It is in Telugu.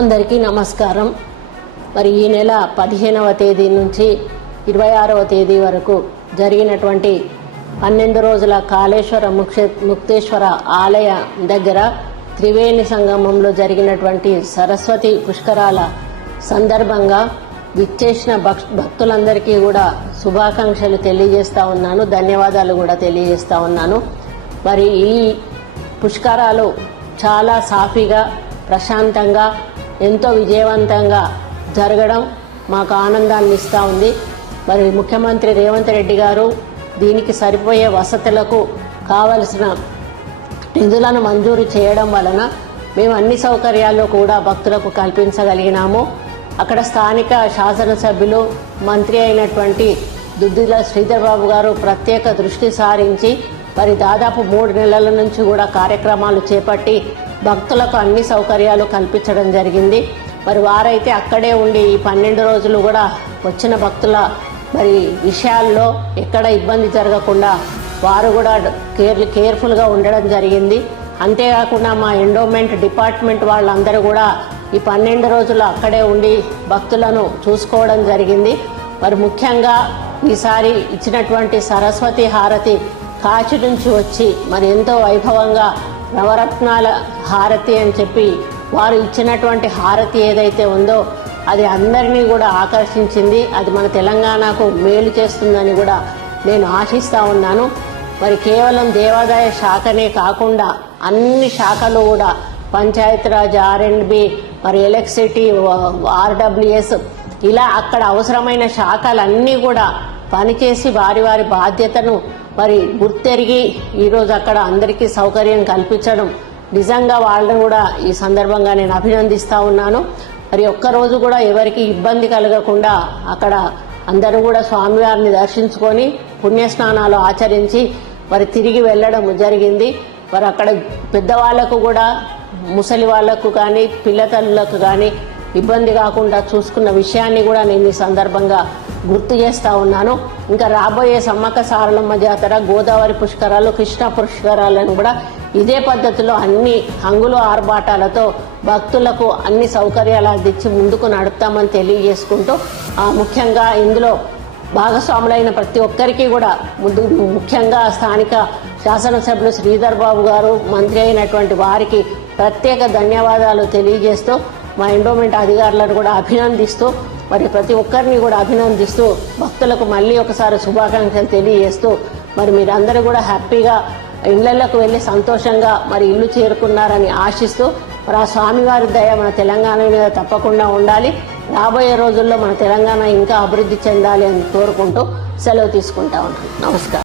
అందరికీ నమస్కారం. మరి ఈ నెల 15వ తేదీ నుంచి 26వ తేదీ వరకు జరిగినటువంటి 12 రోజుల కాళేశ్వర ముక్తేశ్వర ఆలయ దగ్గర త్రివేణి సంగమంలో జరిగినటువంటి సరస్వతి పుష్కరాల సందర్భంగా విచ్చేసిన భక్తులందరికీ కూడా శుభాకాంక్షలు తెలియజేస్తా ఉన్నాను, ధన్యవాదాలు కూడా తెలియజేస్తా ఉన్నాను. మరి ఈ పుష్కరాలు చాలా సాఫీగా ప్రశాంతంగా ఎంతో విజయవంతంగా జరగడం మాకు ఆనందాన్ని ఇస్తూ ఉంది. మరి ముఖ్యమంత్రి రేవంత్ రెడ్డి గారు దీనికి సరిపోయే వసతులకు కావలసిన నిధులను మంజూరు చేయడం వలన మేము అన్ని సౌకర్యాలు కూడా భక్తులకు కల్పించగలిగినాము. అక్కడ స్థానిక శాసనసభ్యులు మంత్రి అయినటువంటి దుద్దిల శ్రీధర్ బాబు గారు ప్రత్యేక దృష్టి సారించి మరి దాదాపు 3 నెలల నుంచి కూడా కార్యక్రమాలు చేపట్టి భక్తులకు అన్ని సౌకర్యాలు కల్పించడం జరిగింది. మరి వారైతే అక్కడే ఉండి ఈ 12 రోజులు కూడా వచ్చిన భక్తుల మరి విషయాల్లో ఎక్కడ ఇబ్బంది జరగకుండా వారు కూడా కేర్ఫుల్గా ఉండడం జరిగింది. అంతేకాకుండా మా ఎండోమెంట్ డిపార్ట్మెంట్ వాళ్ళందరూ కూడా ఈ 12 రోజులు అక్కడే ఉండి భక్తులను చూసుకోవడం జరిగింది. మరి ముఖ్యంగా ఈసారి ఇచ్చినటువంటి సరస్వతి హారతి కాచి నుంచి వచ్చి మరి ఎంతో వైభవంగా నవరత్నాల హారతి అని చెప్పి వారు ఇచ్చినటువంటి హారతి ఏదైతే ఉందో అది అందరినీ కూడా ఆకర్షించింది. అది మన తెలంగాణకు మేలు చేస్తుందని కూడా నేను ఆశిస్తూ ఉన్నాను. మరి కేవలం దేవాదాయ శాఖనే కాకుండా అన్ని శాఖలు కూడా పంచాయతీరాజ్, R&B, మరి ఎలక్ట్రిసిటీ, RWS ఇలా అక్కడ అవసరమైన శాఖలన్నీ కూడా పనిచేసి వారి వారి బాధ్యతను మరి గుర్తెరిగి ఈరోజు అక్కడ అందరికీ సౌకర్యం కల్పించడం నిజంగా వాళ్ళని కూడా ఈ సందర్భంగా నేను అభినందిస్తూ ఉన్నాను. మరి ఒక్కరోజు కూడా ఎవరికి ఇబ్బంది కలగకుండా అక్కడ అందరూ కూడా స్వామివారిని దర్శించుకొని పుణ్యస్నానాలు ఆచరించి మరి తిరిగి వెళ్ళడం జరిగింది. మరి అక్కడ పెద్దవాళ్లకు కూడా ముసలి వాళ్లకు కానీ పిల్లతల్లులకు కానీ ఇబ్బంది కాకుండా చూసుకున్న విషయాన్ని కూడా నేను ఈ సందర్భంగా గుర్తు చేస్తూ ఉన్నాను. ఇంకా రాబోయే సమ్మక్క సారలమ్మ జాతర, గోదావరి పుష్కరాలు, కృష్ణా పుష్కరాలను కూడా ఇదే పద్ధతిలో అన్ని హంగులు ఆర్భాటాలతో భక్తులకు అన్ని సౌకర్యాలు అందించి ముందుకు నడుపుతామని తెలియజేసుకుంటూ ముఖ్యంగా ఇందులో భాగస్వాములైన ప్రతి ఒక్కరికి కూడా ముఖ్యంగా స్థానిక శాసనసభ్యులు శ్రీధర్ బాబు గారు, మంత్రి అయినటువంటి వారికి ప్రత్యేక ధన్యవాదాలు తెలియజేస్తూ మా ఎండోమెంట్ అధికారులను కూడా అభినందిస్తూ మరి ప్రతి ఒక్కరిని కూడా అభినందిస్తూ భక్తులకు మళ్ళీ ఒకసారి శుభాకాంక్షలు తెలియజేస్తూ మరి మీరందరూ కూడా హ్యాపీగా ఇళ్లకు వెళ్ళి సంతోషంగా మరి ఇల్లు చేరుకున్నారని ఆశిస్తూ మరి ఆ స్వామివారి దయ మన తెలంగాణ మీద తప్పకుండా ఉండాలి. రాబోయే రోజుల్లో మన తెలంగాణ ఇంకా అభివృద్ధి చెందాలి అని కోరుకుంటూ సెలవు తీసుకుంటా ఉన్నాను. నమస్కారం.